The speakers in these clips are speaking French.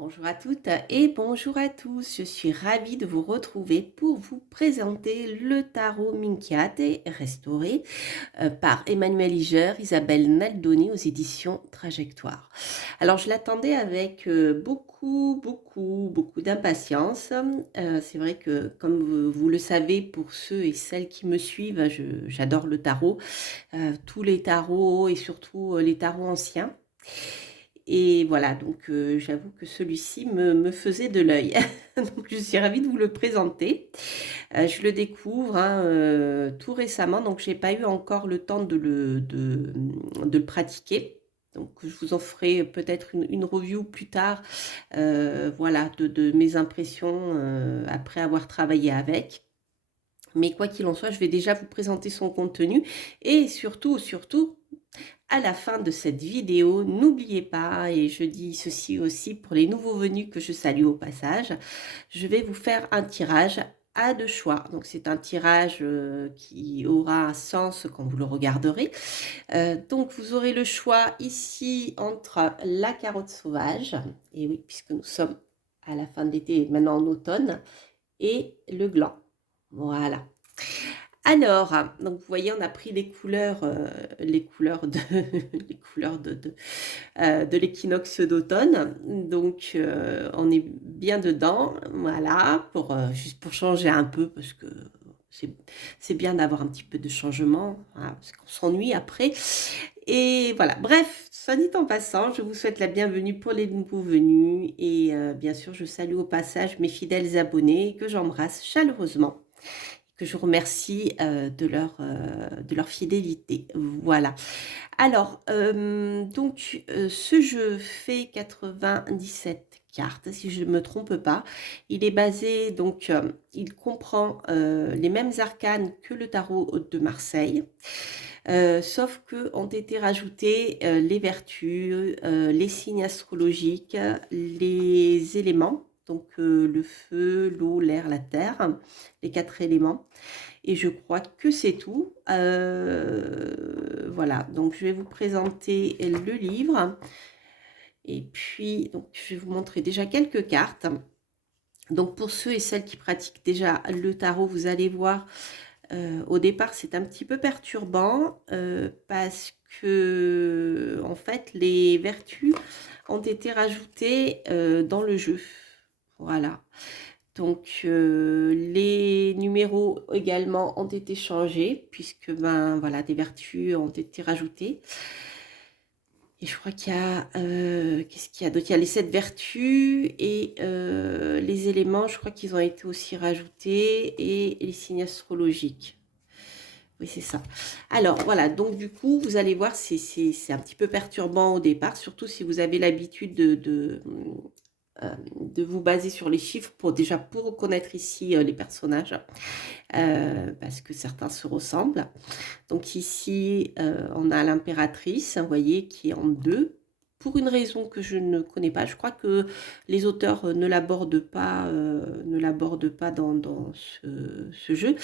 Bonjour à toutes et bonjour à tous. Je suis ravie de vous retrouver pour vous présenter le tarot Minchiate restauré par Emmanuel Iger, Isabelle Naldoni aux éditions Trajectoire. Alors je l'attendais avec beaucoup d'impatience. C'est vrai que comme vous le savez, pour ceux et celles qui me suivent, j'adore le tarot, tous les tarots et surtout les tarots anciens. Et voilà, donc j'avoue que celui-ci me faisait de l'œil. Donc je suis ravie de vous le présenter. Je le découvre hein, tout récemment, donc j'ai pas eu encore le temps de le pratiquer. Donc je vous en ferai peut-être une review plus tard, voilà, de mes impressions après avoir travaillé avec. Mais quoi qu'il en soit, je vais déjà vous présenter son contenu et surtout, à la fin de cette vidéo, n'oubliez pas, et je dis ceci aussi pour les nouveaux venus que je salue au passage, je vais vous faire un tirage à deux choix. Donc c'est un tirage qui aura un sens quand vous le regarderez. Donc vous aurez le choix ici entre la carotte sauvage, et oui, puisque nous sommes à la fin de l'été et maintenant en automne, et le gland. Voilà. Alors, donc vous voyez, on a pris les couleurs de, les couleurs de l'équinoxe d'automne. Donc, on est bien dedans, voilà, juste pour changer un peu, parce que c'est c'est bien d'avoir un petit peu de changement, hein, parce qu'on s'ennuie après. Et voilà, bref, soit dit en passant, je vous souhaite la bienvenue pour les nouveaux venus. Et bien sûr, je salue au passage mes fidèles abonnés que j'embrasse chaleureusement, que je remercie de leur fidélité. Voilà. Alors, donc, ce jeu fait 97 cartes, si je ne me trompe pas. Il est basé, donc, il comprend les mêmes arcanes que le tarot de Marseille, sauf que ont été rajoutés les vertus, les signes astrologiques, les éléments, donc le feu, l'eau, l'air, la terre, les quatre éléments. Et je crois que c'est tout. Voilà, donc je vais vous présenter le livre. Et puis, donc, je vais vous montrer déjà quelques cartes. Donc, pour ceux et celles qui pratiquent déjà le tarot, vous allez voir, au départ, c'est un petit peu perturbant parce que, en fait, les vertus ont été rajoutées dans le jeu. Voilà. Donc, les numéros également ont été changés puisque, ben, voilà, des vertus ont été rajoutées. Et je crois qu'il y a, qu'est-ce qu'il y a d'autre? Il y a les 7 vertus et les éléments, je crois qu'ils ont été aussi rajoutés et les signes astrologiques. Oui, c'est ça. Alors, voilà, donc du coup, vous allez voir, c'est un petit peu perturbant au départ, surtout si vous avez l'habitude de vous baser sur les chiffres pour reconnaître ici les personnages, parce que certains se ressemblent. Donc ici, on a l'impératrice, vous voyez, qui est en deux, pour une raison que je ne connais pas. Je crois que les auteurs ne l'abordent pas dans ce jeu.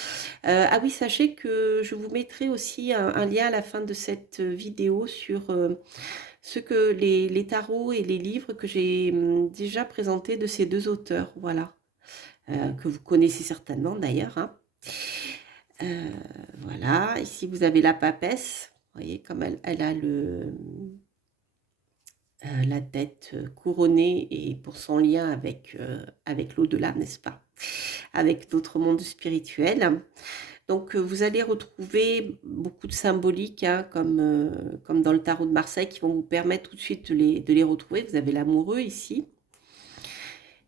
Ah oui, sachez que je vous mettrai aussi un lien à la fin de cette vidéo sur ce que les tarots et les livres que j'ai déjà présentés de ces deux auteurs, voilà, que vous connaissez certainement d'ailleurs, hein. Euh, voilà, ici vous avez la papesse, vous voyez comme elle a la tête couronnée et pour son lien avec l'au-delà, n'est-ce pas? Avec d'autres mondes spirituels. Donc vous allez retrouver beaucoup de symboliques, hein, comme dans le tarot de Marseille, qui vont vous permettre tout de suite de les retrouver. Vous avez l'amoureux ici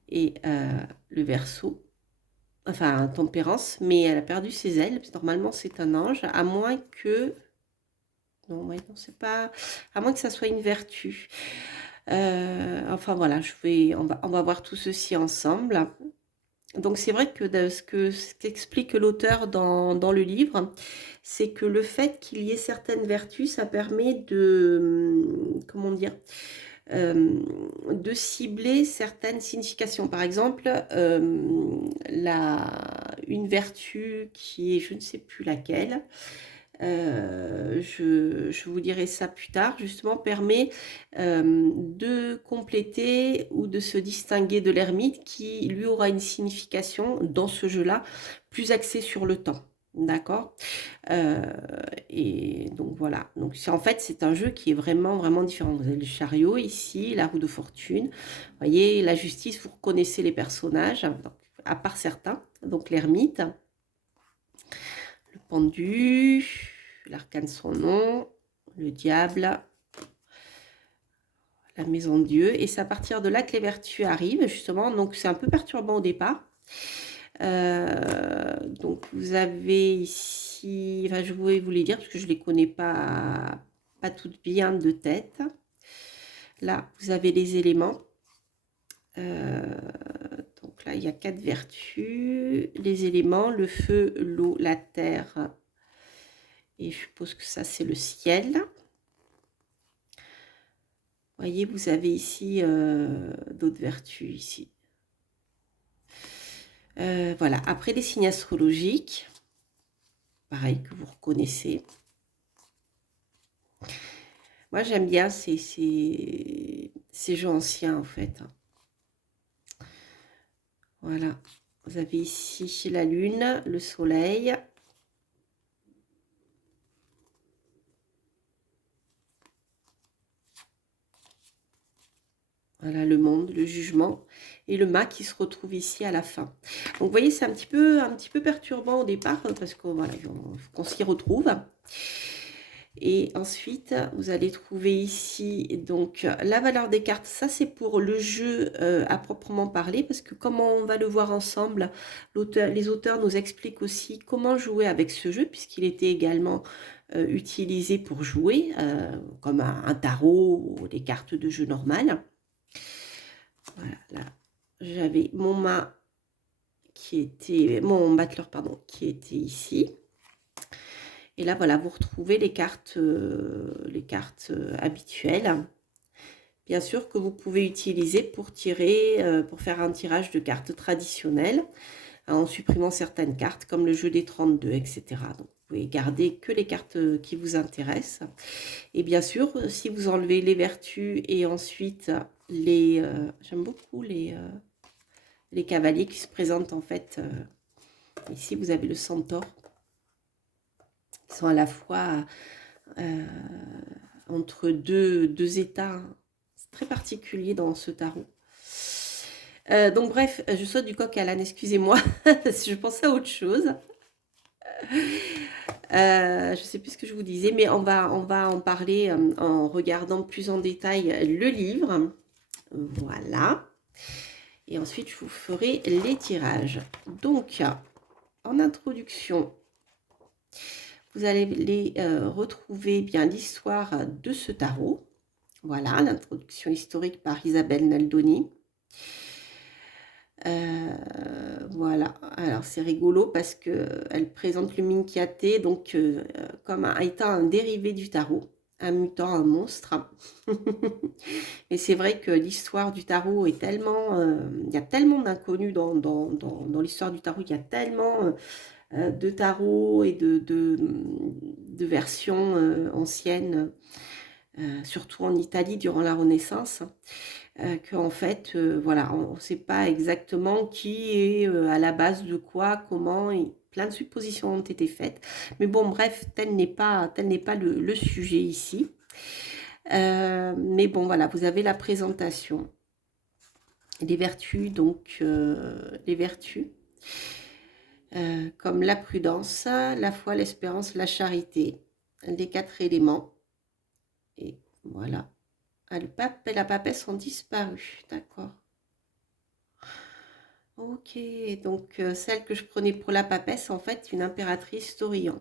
et le Verseau, enfin tempérance, mais elle a perdu ses ailes, parce que normalement c'est un ange, à moins que... Non, ouais, non, c'est pas... À moins que ça soit une vertu. Enfin voilà, on va voir tout ceci ensemble. Donc c'est vrai que ce qu'explique l'auteur dans le livre, c'est que le fait qu'il y ait certaines vertus, ça permet comment dire, de cibler certaines significations. Par exemple, une vertu qui est, je ne sais plus laquelle, je vous dirai ça plus tard, justement, permet de compléter ou de se distinguer de l'ermite qui, lui, aura une signification dans ce jeu-là, plus axée sur le temps. D'accord. Euh, et donc voilà. Donc en fait, c'est un jeu qui est vraiment, vraiment différent. Vous avez le chariot ici, la roue de fortune. Vous voyez, la justice, vous reconnaissez les personnages, donc, à part certains. Donc l'ermite, le pendu, l'arcane son nom, le diable, la maison de Dieu. Et c'est à partir de là que les vertus arrivent, justement. Donc c'est un peu perturbant au départ. Donc vous avez ici, enfin je vais vous les dire parce que je ne les connais pas toutes bien de tête. Là, vous avez les éléments. Donc là, il y a 4 vertus. Les éléments, le feu, l'eau, la terre. Et je suppose que ça, c'est le ciel. Vous voyez, vous avez ici d'autres vertus ici. Voilà. Après, les signes astrologiques. Pareil, que vous reconnaissez. Moi, j'aime bien ces jeux anciens, en fait. Voilà. Vous avez ici la lune, le soleil. Voilà, le monde, le jugement. Et le mât qui se retrouve ici à la fin. Donc, vous voyez, c'est un petit peu perturbant au départ, parce qu'on voilà, qu'on s'y retrouve. Et ensuite, vous allez trouver ici donc la valeur des cartes. Ça, c'est pour le jeu à proprement parler, parce que comme on va le voir ensemble, les auteurs nous expliquent aussi comment jouer avec ce jeu, puisqu'il était également utilisé pour jouer, comme un tarot ou des cartes de jeu normales. Voilà, là, j'avais mon mât qui était, mon battleur, pardon, qui était ici. Et là, voilà, vous retrouvez les cartes habituelles. Bien sûr que vous pouvez utiliser pour tirer, pour faire un tirage de cartes traditionnelles, en supprimant certaines cartes, comme le jeu des 32, etc. Donc, vous pouvez garder que les cartes qui vous intéressent. Et bien sûr, si vous enlevez les vertus et ensuite les... j'aime beaucoup les cavaliers qui se présentent en fait. Ici, vous avez le centaure. Ils sont à la fois entre deux états. C'est très particulier dans ce tarot. Donc bref, je saute du coq à l'âne, excusez-moi. Je pensais à autre chose. Je ne sais plus ce que je vous disais, mais on va en parler en regardant plus en détail le livre. Voilà. Et ensuite, je vous ferai les tirages. Donc, en introduction, vous allez les retrouver bien l'histoire de ce tarot. Voilà, l'introduction historique par Isabelle Naldoni. Voilà, alors c'est rigolo parce qu'elle présente le Minchiate donc, comme étant un dérivé du tarot, un mutant, un monstre. Et c'est vrai que l'histoire du tarot est tellement... il y a tellement d'inconnus dans l'histoire du tarot, il y a tellement de tarots et de versions anciennes, surtout en Italie durant la Renaissance. Qu'en fait, voilà, on ne sait pas exactement qui est à la base de quoi, comment, et plein de suppositions ont été faites. Mais bon, bref, tel n'est pas le sujet ici. Mais bon, voilà, vous avez la présentation. Les vertus, donc, les vertus, comme la prudence, la foi, l'espérance, la charité, les 4 éléments. Et voilà. Ah, le pape et la papesse ont disparu, d'accord. Ok, donc celle que je prenais pour la papesse, en fait, une impératrice taurillon.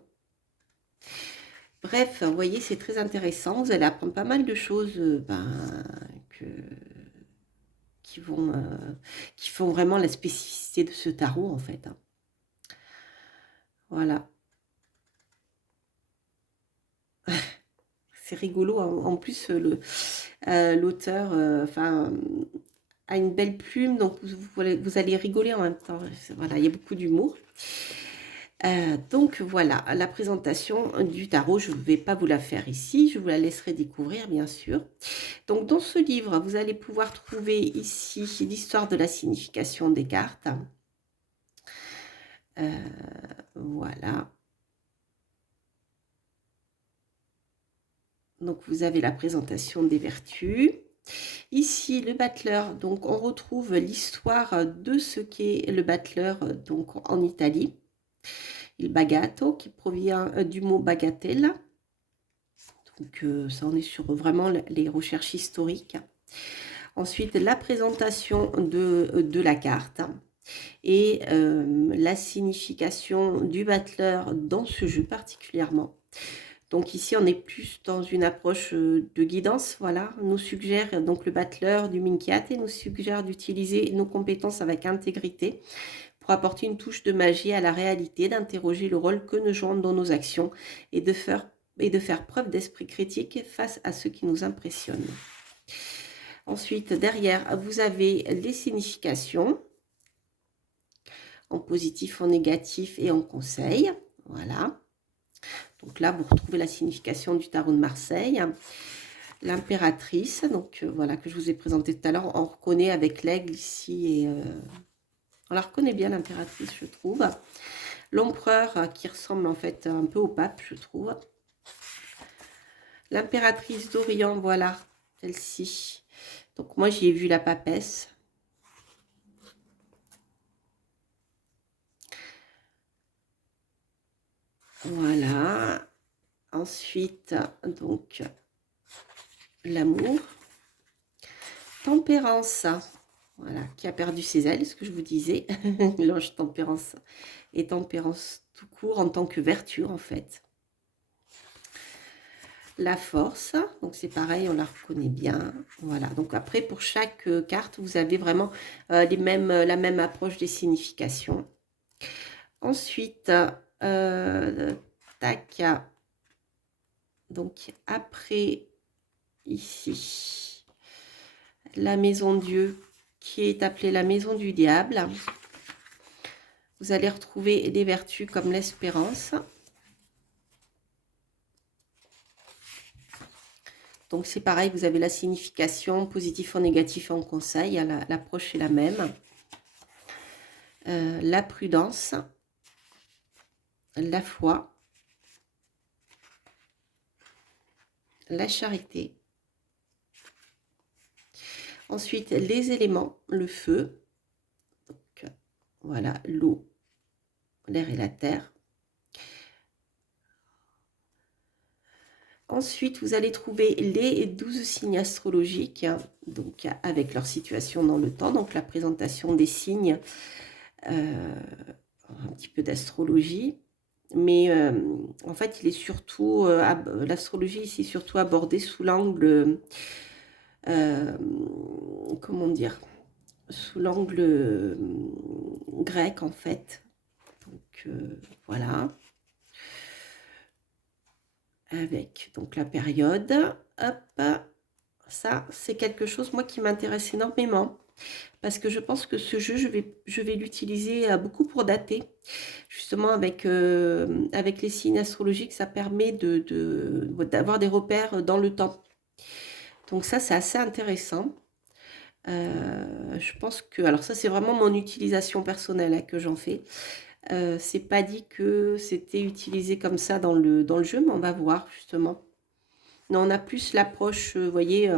Bref, vous voyez, c'est très intéressant. Vous allez apprendre pas mal de choses qui font vraiment la spécificité de ce tarot, en fait. Hein. Voilà. C'est rigolo. Hein. En plus, l'auteur a une belle plume, donc vous allez rigoler en même temps. Voilà, il y a beaucoup d'humour. Donc voilà, la présentation du tarot, je ne vais pas vous la faire ici, je vous la laisserai découvrir bien sûr. Donc dans ce livre, vous allez pouvoir trouver ici l'histoire de la signification des cartes. Voilà. Donc vous avez la présentation des vertus. Ici, le battleur, donc on retrouve l'histoire de ce qu'est le battleur donc en Italie. Il bagato, qui provient du mot bagatelle. Donc ça, on est sur vraiment les recherches historiques. Ensuite, la présentation de la carte et la signification du battleur dans ce jeu particulièrement. Donc ici, on est plus dans une approche de guidance, voilà. Nous suggère, donc le battleur du Minchiate nous suggère d'utiliser nos compétences avec intégrité pour apporter une touche de magie à la réalité, d'interroger le rôle que nous jouons dans nos actions et de faire preuve d'esprit critique face à ce qui nous impressionne. Ensuite, derrière, vous avez les significations en positif, en négatif et en conseil. Voilà. Donc là, vous retrouvez la signification du tarot de Marseille. L'impératrice, donc voilà, que je vous ai présenté tout à l'heure. On reconnaît avec l'aigle ici, et on la reconnaît bien, l'impératrice, je trouve. L'empereur, qui ressemble en fait un peu au pape, je trouve. L'impératrice d'Orient, voilà, celle-ci. Donc moi, j'y ai vu la papesse. Voilà. Ensuite, donc, l'amour. Tempérance, voilà, qui a perdu ses ailes, ce que je vous disais. L'ange tempérance et tempérance tout court en tant que vertu, en fait. La force, donc c'est pareil, on la reconnaît bien. Voilà, donc après, pour chaque carte, vous avez vraiment la même approche des significations. Ensuite, tac, donc après, ici, la maison Dieu, qui est appelée la maison du diable. Vous allez retrouver des vertus comme l'espérance. Donc c'est pareil, vous avez la signification positif en négatif en conseil, l'approche est la même. La prudence, la foi, la charité. Ensuite, les éléments, le feu, donc, voilà, l'eau, l'air et la terre. Ensuite, vous allez trouver les 12 signes astrologiques, donc avec leur situation dans le temps, donc la présentation des signes, un petit peu d'astrologie. Mais en fait, il est surtout, l'astrologie ici, surtout abordée sous l'angle, comment dire, sous l'angle grec, en fait. Donc, voilà. Avec donc la période, hop, ça, c'est quelque chose, moi, qui m'intéresse énormément. Parce que je pense que ce jeu, je vais l'utiliser beaucoup pour dater. Justement, avec les signes astrologiques, ça permet d'avoir des repères dans le temps. Donc ça, c'est assez intéressant. Je pense que... Alors ça, c'est vraiment mon utilisation personnelle hein, que j'en fais. C'est pas dit que c'était utilisé comme ça dans le jeu, mais on va voir, justement. Non, on a plus l'approche, vous voyez...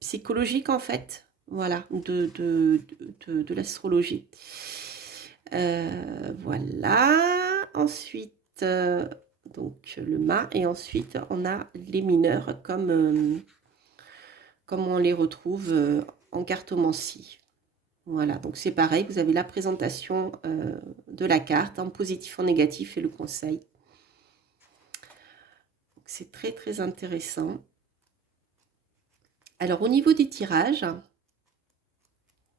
psychologique en fait, voilà, de l'astrologie. Voilà, ensuite, donc le mât, et ensuite on a les mineurs comme on les retrouve en cartomancie. Voilà, donc c'est pareil, vous avez la présentation de la carte en positif, en négatif et le conseil. C'est très très intéressant. Alors, au niveau des tirages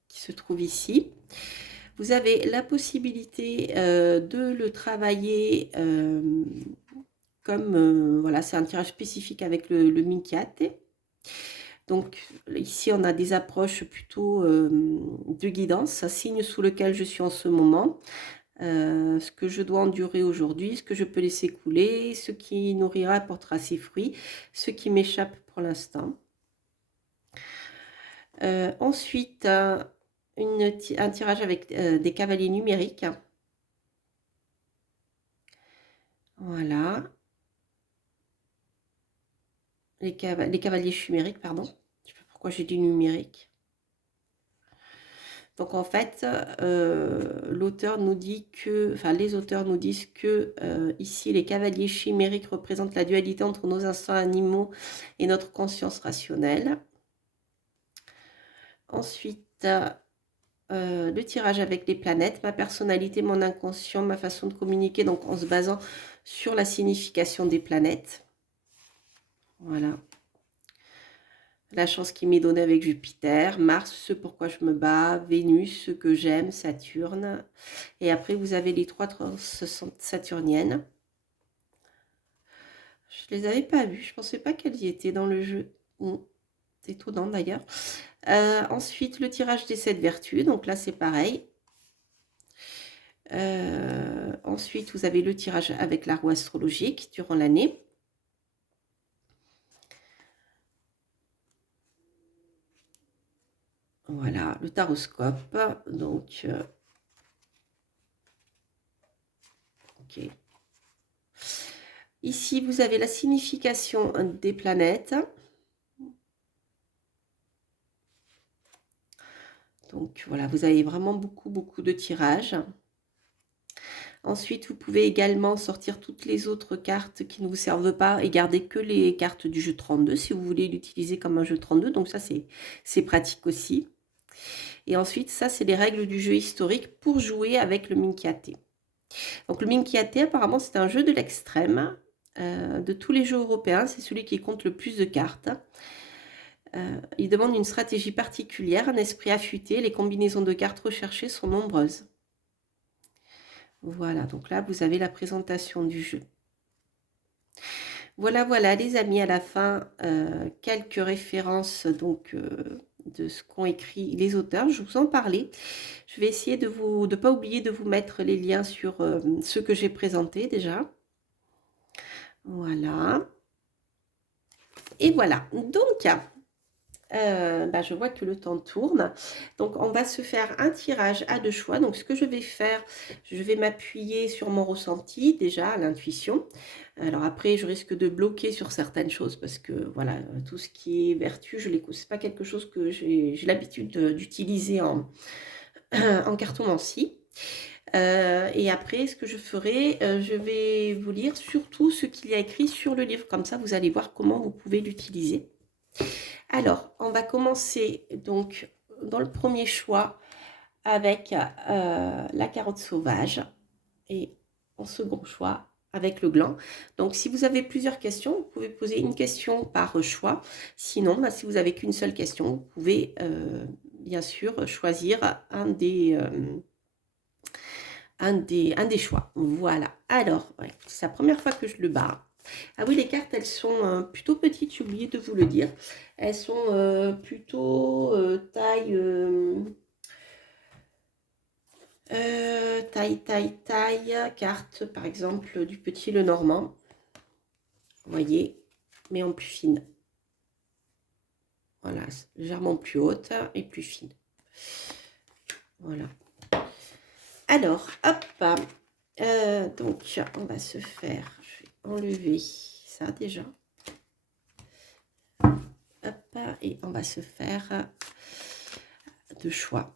qui se trouvent ici, vous avez la possibilité de le travailler comme, voilà, c'est un tirage spécifique avec le Minchiate. Donc ici, on a des approches plutôt de guidance, un signe sous lequel je suis en ce moment, ce que je dois endurer aujourd'hui, ce que je peux laisser couler, ce qui nourrira apportera ses fruits, ce qui m'échappe pour l'instant. Ensuite, un tirage avec des cavaliers numériques. Voilà. Les cavaliers chimériques, pardon. Je ne sais pas pourquoi j'ai dit numérique. Donc en fait, l'auteur nous dit que, enfin les auteurs nous disent que ici les cavaliers chimériques représentent la dualité entre nos instincts animaux et notre conscience rationnelle. Ensuite, le tirage avec les planètes, ma personnalité, mon inconscient, ma façon de communiquer, donc en se basant sur la signification des planètes. Voilà. La chance qui m'est donnée avec Jupiter, Mars, ce pourquoi je me bats, Vénus, ce que j'aime, Saturne. Et après, vous avez les 3 saturniennes. Je ne les avais pas vues, je ne pensais pas qu'elles y étaient dans le jeu. C'est étonnant d'ailleurs. Ensuite, le tirage des 7 vertus, donc là c'est pareil. Ensuite, vous avez le tirage avec la roue astrologique durant l'année. Voilà, le taroscope. Donc, ok. Ici, vous avez la signification des planètes. Donc, voilà, vous avez vraiment beaucoup de tirages. Ensuite, vous pouvez également sortir toutes les autres cartes qui ne vous servent pas et garder que les cartes du jeu 32 si vous voulez l'utiliser comme un jeu 32. Donc ça, c'est pratique aussi. Et ensuite, ça, c'est les règles du jeu historique pour jouer avec le Minchiaté. Donc le Minchiaté, apparemment, c'est un jeu de l'extrême. De tous les jeux européens, c'est celui qui compte le plus de cartes. Il demande une stratégie particulière, un esprit affûté. Les combinaisons de cartes recherchées sont nombreuses. Voilà, donc là, vous avez la présentation du jeu. Voilà, les amis, à la fin, quelques références donc, de ce qu'ont écrit les auteurs. Je vous en parlais. Je vais essayer de ne pas oublier de vous mettre les liens sur ce que j'ai présenté déjà. Voilà. Et voilà. Donc, je vois que le temps tourne. Donc, on va se faire un tirage à 2 choix. Donc, ce que je vais faire, je vais m'appuyer sur mon ressenti, déjà, à l'intuition. Alors après, je risque de bloquer sur certaines choses parce que, voilà, tout ce qui est vertu, je l'écoute. C'est pas quelque chose que j'ai l'habitude d'utiliser en, en cartomancie. Et après, ce que je ferai, je vais vous lire surtout ce qu'il y a écrit sur le livre. Comme ça, vous allez voir comment vous pouvez l'utiliser. Alors, on va commencer donc dans le premier choix avec la carotte sauvage et en second choix avec le gland. Donc, si vous avez plusieurs questions, vous pouvez poser une question par choix. Sinon, si vous n'avez qu'une seule question, vous pouvez bien sûr choisir un des choix. Voilà. Alors, c'est la première fois que je le barre. Ah oui, les cartes, elles sont plutôt petites, j'ai oublié de vous le dire. Elles sont plutôt taille, carte, par exemple, du petit Lenormand. Vous voyez, mais en plus fine. Voilà, légèrement plus haute et plus fine. Voilà. Alors, hop, donc on va se faire, je vais enlever ça déjà. Hop, et on va se faire 2 choix.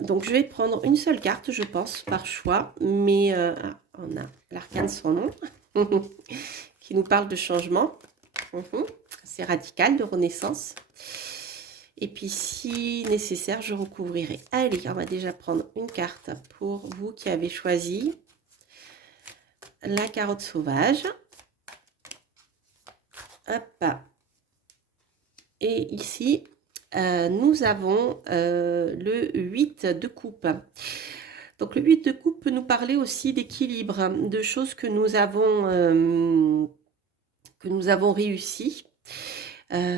Donc je vais prendre une seule carte, je pense, par choix, mais on a l'arcane sans nom qui nous parle de changement. C'est radical, de renaissance. Et puis, si nécessaire, je recouvrirai. Allez, on va déjà prendre une carte pour vous qui avez choisi la carotte sauvage. Hop. Et ici, nous avons le 8 de coupe. Donc, le 8 de coupe peut nous parler aussi d'équilibre, de choses que nous avons réussi.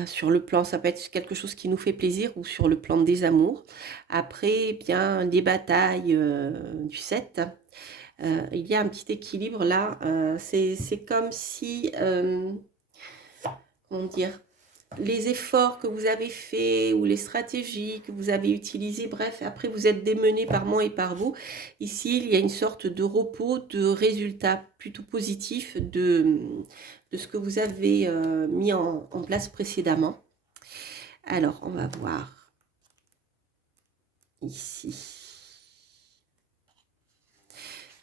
Sur le plan, ça peut être quelque chose qui nous fait plaisir ou sur le plan des amours. Après, eh bien, les batailles du 7, il y a un petit équilibre là. C'est comme si, comment dire, les efforts que vous avez faits ou les stratégies que vous avez utilisées, bref, après vous êtes démené par moi et par vous. Ici, il y a une sorte de repos, de résultats plutôt positifs de ce que vous avez mis en place précédemment. Alors, on va voir ici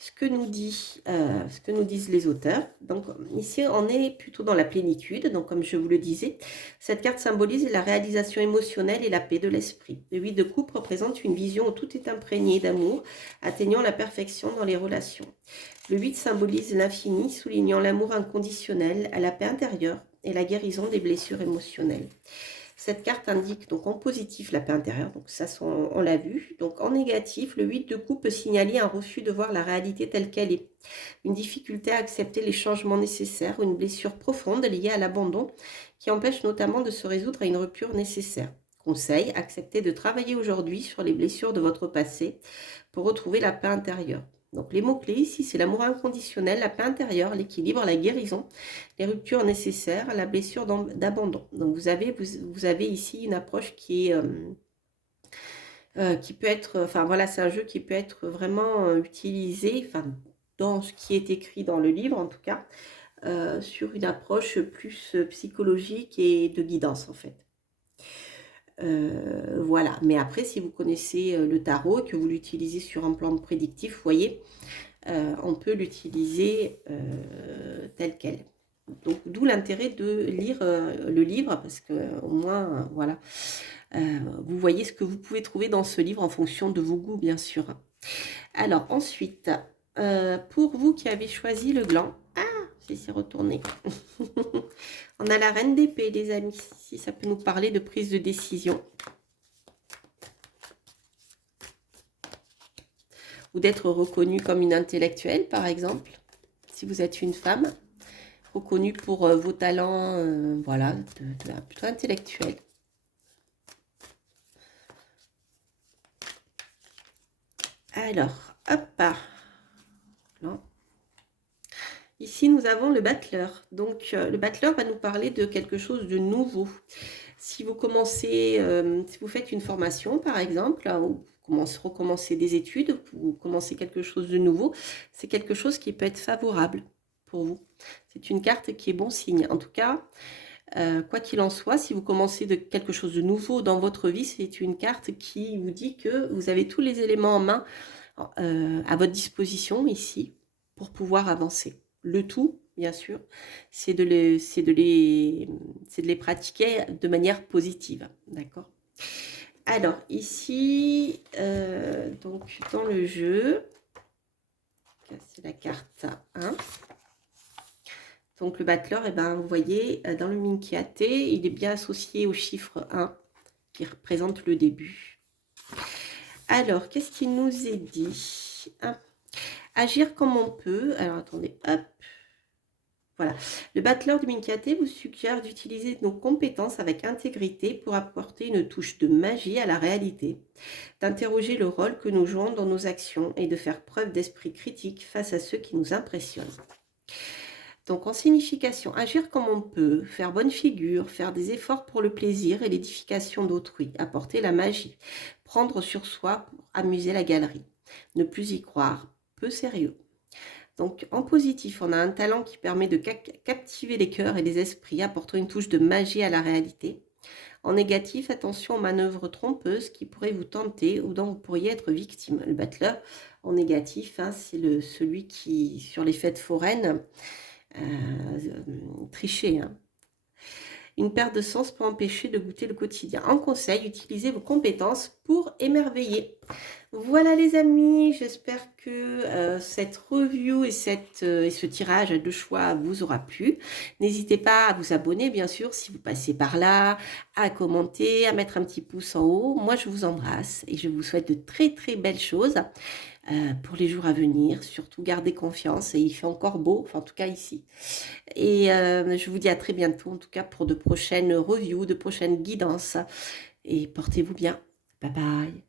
ce que nous disent les auteurs. Donc ici, on est plutôt dans la plénitude. Donc comme je vous le disais, cette carte symbolise la réalisation émotionnelle et la paix de l'esprit. Le 8 de coupe représente une vision où tout est imprégné d'amour, atteignant la perfection dans les relations. Le 8 symbolise l'infini, soulignant l'amour inconditionnel, la paix intérieure et la guérison des blessures émotionnelles. Cette carte indique donc en positif la paix intérieure, donc ça on l'a vu. Donc en négatif, le 8 de coupe peut signaler un refus de voir la réalité telle qu'elle est, une difficulté à accepter les changements nécessaires ou une blessure profonde liée à l'abandon qui empêche notamment de se résoudre à une rupture nécessaire. Conseil, acceptez de travailler aujourd'hui sur les blessures de votre passé pour retrouver la paix intérieure. Donc les mots-clés ici, c'est l'amour inconditionnel, la paix intérieure, l'équilibre, la guérison, les ruptures nécessaires, la blessure d'abandon. Donc vous avez ici une approche qui peut être, enfin voilà, c'est un jeu qui peut être vraiment utilisé, enfin dans ce qui est écrit dans le livre en tout cas, sur une approche plus psychologique et de guidance en fait. Voilà, mais après si vous connaissez le tarot et que vous l'utilisez sur un plan prédictif, vous voyez, on peut l'utiliser tel quel. Donc d'où l'intérêt de lire le livre, parce que au moins, voilà, vous voyez ce que vous pouvez trouver dans ce livre en fonction de vos goûts, bien sûr. Alors ensuite, pour vous qui avez choisi le gland, c'est retourné. On a la reine d'épée, les amis, si ça peut nous parler de prise de décision. Ou d'être reconnue comme une intellectuelle, par exemple, si vous êtes une femme, reconnue pour vos talents, voilà, plutôt intellectuelle. Alors, hop, non. Ici, nous avons le battleur. Donc, le battleur va nous parler de quelque chose de nouveau. Si vous commencez, si vous faites une formation, par exemple, ou recommencer des études, ou commencez quelque chose de nouveau, c'est quelque chose qui peut être favorable pour vous. C'est une carte qui est bon signe. En tout cas, quoi qu'il en soit, si vous commencez quelque chose de nouveau dans votre vie, c'est une carte qui vous dit que vous avez tous les éléments en main à votre disposition ici pour pouvoir avancer. Le tout, bien sûr, c'est de les pratiquer de manière positive. D'accord? Alors, ici, donc dans le jeu, c'est la carte 1. Donc le battleur, eh ben, vous voyez, dans le Minchiate, il est bien associé au chiffre 1 qui représente le début. Alors, qu'est-ce qu'il nous est dit? Agir comme on peut. Alors, attendez, hop. Voilà. Le battleur du Minchiate vous suggère d'utiliser nos compétences avec intégrité pour apporter une touche de magie à la réalité, d'interroger le rôle que nous jouons dans nos actions et de faire preuve d'esprit critique face à ceux qui nous impressionnent. Donc en signification, agir comme on peut, faire bonne figure, faire des efforts pour le plaisir et l'édification d'autrui, apporter la magie, prendre sur soi pour amuser la galerie, ne plus y croire, peu sérieux. Donc en positif, on a un talent qui permet de captiver les cœurs et les esprits, apportant une touche de magie à la réalité. En négatif, attention aux manœuvres trompeuses qui pourraient vous tenter ou dont vous pourriez être victime. Le battleur, en négatif, hein, c'est celui qui, sur les fêtes foraines, tricher. Hein. Une perte de sens peut empêcher de goûter le quotidien. En conseil, utilisez vos compétences pour émerveiller. Voilà les amis, j'espère que cette review et ce tirage à deux choix vous aura plu. N'hésitez pas à vous abonner bien sûr si vous passez par là, à commenter, à mettre un petit pouce en haut. Moi je vous embrasse et je vous souhaite de très très belles choses. pour les jours à venir. Surtout gardez confiance et il fait encore beau, enfin en tout cas ici. Et je vous dis à très bientôt en tout cas pour de prochaines reviews, de prochaines guidances et portez-vous bien. Bye bye.